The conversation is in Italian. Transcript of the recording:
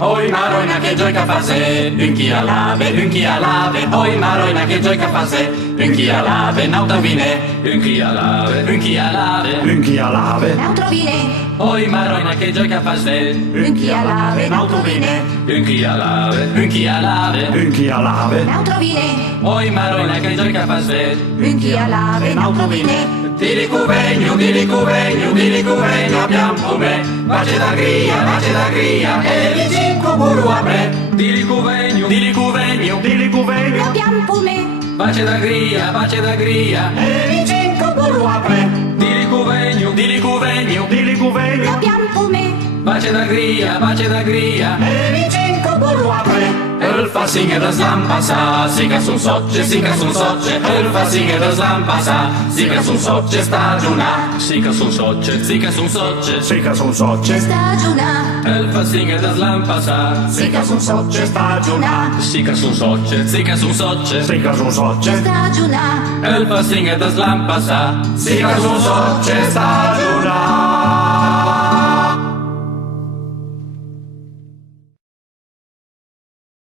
Oi maroina che gioia faze, unchia lave, oi maroina che gioia faze, unchia lave, nauta vine, unchia lave, Nautro vine, oi maroina che gioia faze, unchia lave, nautro vine, unchia lave, nautro vine, oi maroina che gioia faze, unchia lave, nautro vine, Dili cuvegno, abbiamo come, bace da gria, e li cinque buru apre. Dili cuvegno, abbiamo pume, bace da gria, e li cinque buru apre. Dili cuvegno, abbiamo pume, bace da gria, e li cinque buru apre. El fa singe das lampasa, siga sun socce, el fa singe das lampasa, siga sun socce stagiuna, siga sun socce, stagiona, el fa singe das lampasa, siga sun socce stagiona, siga sun socce, stagiona, el fa singe das lampasa, siga sun socce stagiuna.